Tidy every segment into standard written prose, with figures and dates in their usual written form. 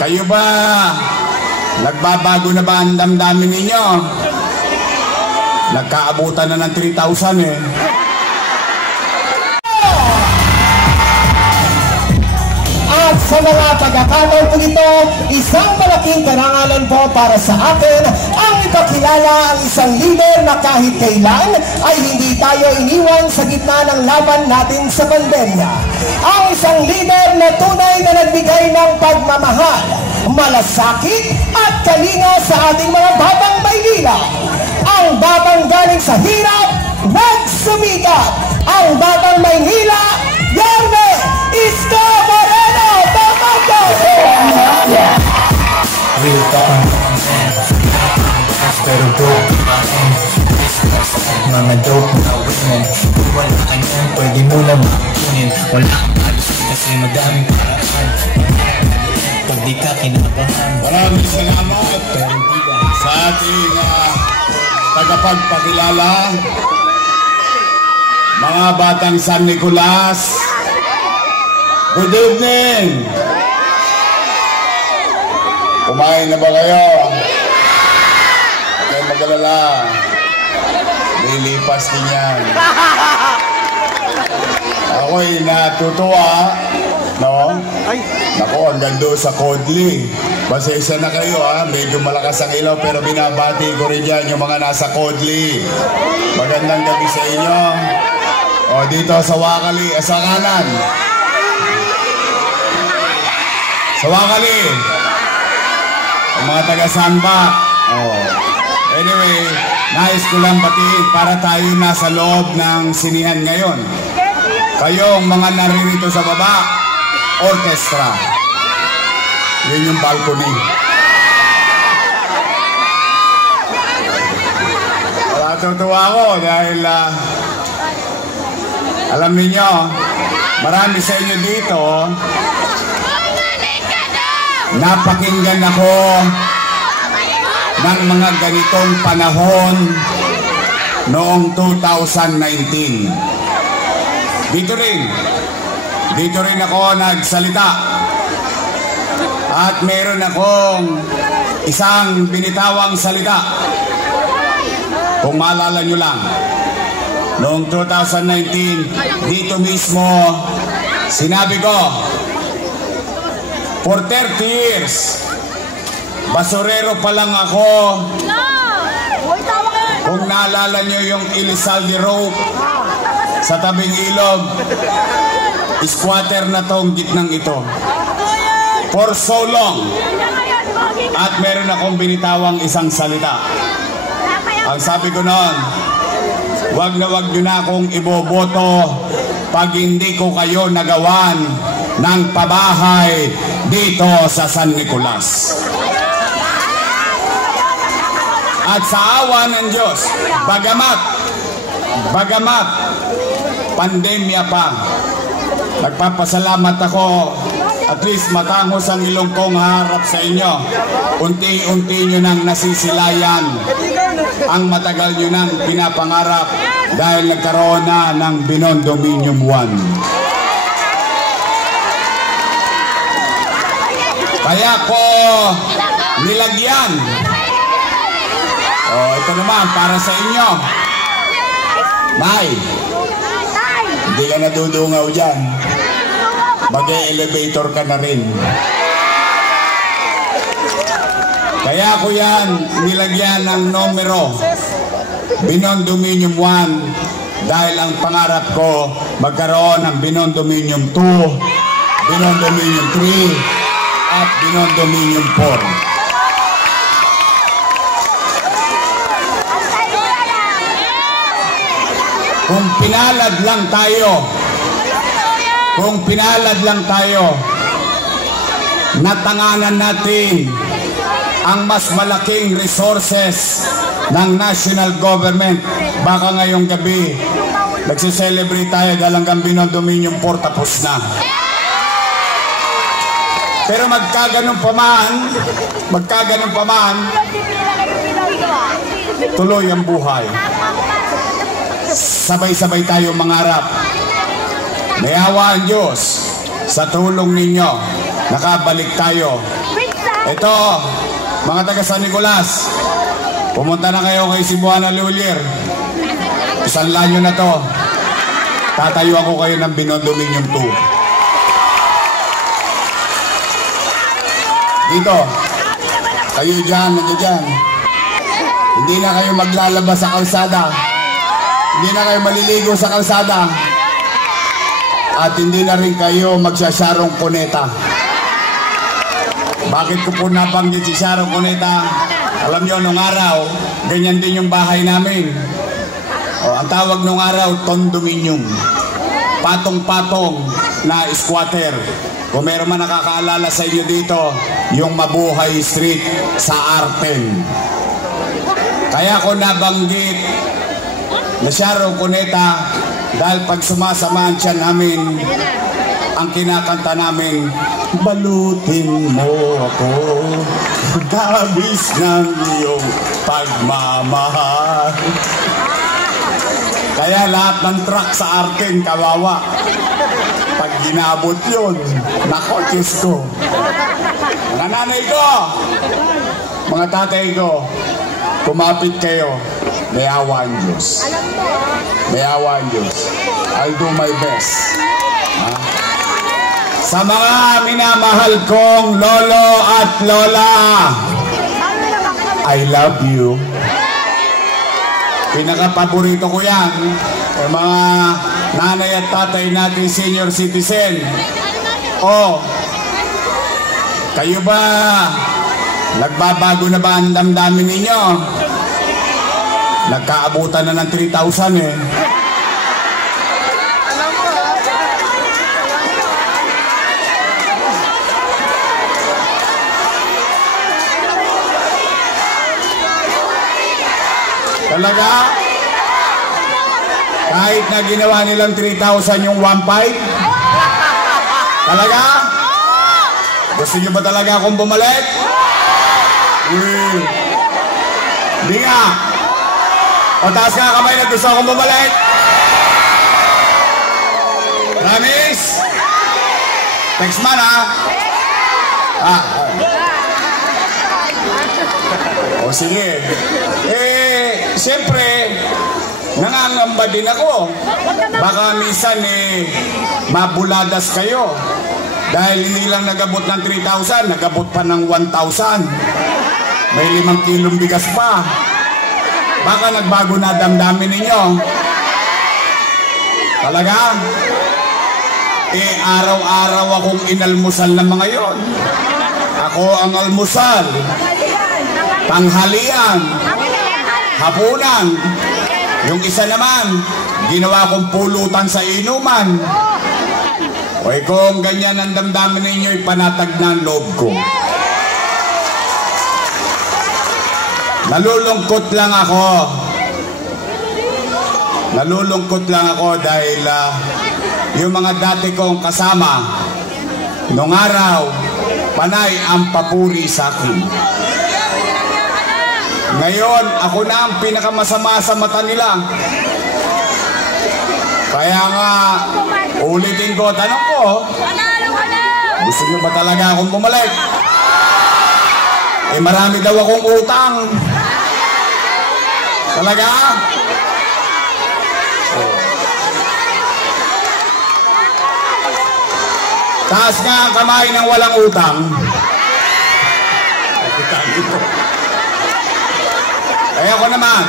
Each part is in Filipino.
Kayo ba, nagbabago na ba ang damdamin ninyo? Nagkaabutan na ng 3,000 eh. At sa mga taga-Canor po nito, isang malaking karangalan po para sa atin ang ipakilala ang isang leader na kahit kailan ay hindi tayo iniwan sa gitna ng laban natin sa pandemya. Ang isang leader na tunay na nagbigay ng pagmamahal, malasakit at kalinga sa ating mga batang Maynila. Ang batang galing sa hirap, huwag sumikat. Ang batang Maynila, Yorme Isko Moreno Tamango! Real talk, pero broke mga dope na women. Wala ka niyan, pwede mo na makunin. Wala kang alos kasi madaming paraan. Pag di ka kinabahan. Maraming salamat sa ating tagapagpakilala, mga batang San Nicolas. Good evening! Kumain na ba kayo? Okay, mag-alala. Lilipas din yan. Ako'y natutuwa, no? Naku, hanggang doon sa Kodli. Pasensya na kayo, ha? Medyo malakas ang ilaw, pero binabati ko rin dyan yung mga nasa Kodli. Magandang gabi sa inyo. O, dito sa Wakali, sa kanan. Sa Wakali. Ang mga taga-Sanba. Oh. Anyway, nais ko lang batiin para tayo nasa loob ng sinihan ngayon. Kayong mga naririto sa baba, orchestra. Yun yung balcony. Natutuwa ako dahil alam niyo, marami sa inyo dito napakinggan ako ng mga ganitong panahon noong 2019. Dito rin ako nagsalita at meron akong isang binitawang salita. Kung maalala nyo lang, noong 2019, dito mismo sinabi ko, for 30 years, basurero pa lang ako. Kung naalala nyo yung Elizalde Road sa tabing ilog, squatter na tong gitnang ito. For so long. At meron akong binitawang isang salita. Ang sabi ko noon, wag nyo na akong iboboto pag hindi ko kayo nagawan ng pabahay dito sa San Nicolas. At sa awa ng Diyos, bagamat pandemya pa, nagpapasalamat ako, at least matangos ang ilong kong harap sa inyo. Unti-unti nyo nang nasisilayan ang matagal nyo nang pinapangarap dahil nagkaroon na ng Binondominium 1. Kaya ko nilagyan. Oh, ito naman para sa inyo. Nay, hindi ka nadudungaw dyan. Mag-elevator ka na rin. Kaya ko yan nilagyan ng numero Binondominium 1 dahil ang pangarap ko magkaroon ng Binondominium 2, Binondominium 3 at Binondominium 4. Kung pinalad lang tayo, natanganan natin ang mas malaking resources ng national government, baka ngayong gabi nagsiselebrate tayo dahil hanggang Binondominium 4 tapos na. Pero magkaganon pa man, tuloy ang buhay. Sabay-sabay tayo mangarap. May awa ang Diyos, sa tulong ninyo, nakabalik tayo Ito, mga taga San Nicolas, pumunta na kayo kay Cebuana Lulier. Isanlan nyo na to. Tatayo ako kayo ng Binondominium 2. Dito, kayo dyan, nandiyan. Hindi na kayo maglalabas sa kalsada. Hindi na kayo maliligo sa kalsada. At hindi na rin kayo magsasyarong kuneta. Bakit ko po nabanggit si Sharon Cuneta? Alam nyo, nung araw, ganyan din yung bahay namin. Ang tawag nung araw, condominium. Patong-patong na squatter. Kung meron man nakakaalala sa inyo dito, yung Mabuhay Street sa Arten. Kaya ko nabanggit na Sharon Cuneta dahil pag sumasama ang tiyan namin, ang kinakanta namin, balutin mo ako, dabis ng iyong pagmamahal. Kaya lahat ng truck sa Arken, kawawa. Pag ginabot yun, nako, Diyos ko. Mga nanay ko, mga tatay ko, kumapit kayo, may awa ang Diyos. May awa ang Diyos. I'll do my best. Sa mga minamahal kong lolo at lola, I love you. Pinaka-paborito ko yan. Yung mga nanay at tatay natin senior citizen. Oh, kayo ba, nagbabago na ba ang damdamin ninyo? Nagkaabutan na ng 3,000 eh. Talaga? Kahit na ginawa nilang 3,000 yung 1.5? Talaga? Gusto nyo ba talaga akong bumalik? Hindi nga. O taas nga kamay na gusto akong bumalik. Promise? Text man ha? O sige. Siyempre, nangangamba din ako. Baka minsan mabuladas kayo. Dahil hindi lang nagabot ng 3,000, nagabot pa ng 1,000. May 5 kilong bigas pa. Baka nagbago na damdamin ninyo. Talaga? Araw-araw akong inalmusal ng mga yon. Ako ang almusal, tanghalian, hapunan. Yung isa naman, ginawa kong pulutan sa inuman. O kung ganyan ang damdamin ninyo, ipanatag na ang loob ko. Nalulungkot lang ako. Nalulungkot lang ako dahil yung mga dati kong kasama, nung araw, panay ang papuri sa akin. Ngayon, ako na ang pinakamasama sa mata nila. Kaya nga, ulitin ko, tanong ko, gusto nyo ba talaga akong bumalik? Marami daw akong utang. Talaga? Taas nga ang kamay ng walang utang. Kaya ako naman,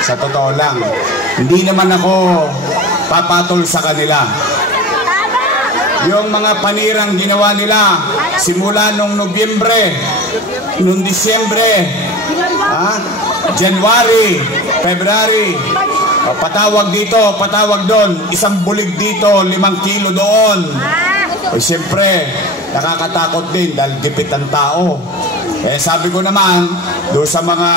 sa totoo lang, hindi naman ako papatol sa kanila. Yung mga panirang ginawa nila simula nung Nobyembre, nung Disyembre, January, February, patawag dito, patawag doon, 1 bulig dito, 5 kilo doon. Siyempre, nakakatakot din dahil gipit ang tao. Sabi ko naman, doon sa mga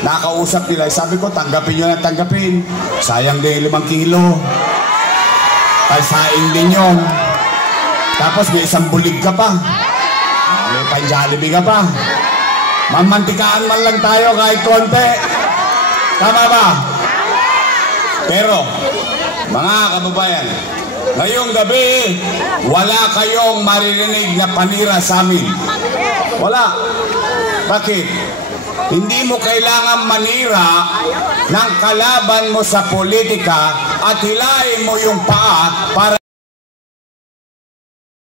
nakausap nila, sabi ko, tanggapin nyo na tanggapin. Sayang din 5 kilo. Palsain din yun. Tapos may 1 bulig ka pa. May pa-Jollibee ka pa. Mamantikaan man lang tayo kahit konti. Tama ba? Pero, mga kababayan, ngayong gabi, wala kayong maririnig na panira sa amin. Wala. Bakit? Hindi mo kailangan manira ng kalaban mo sa politika at hilahin mo yung paa para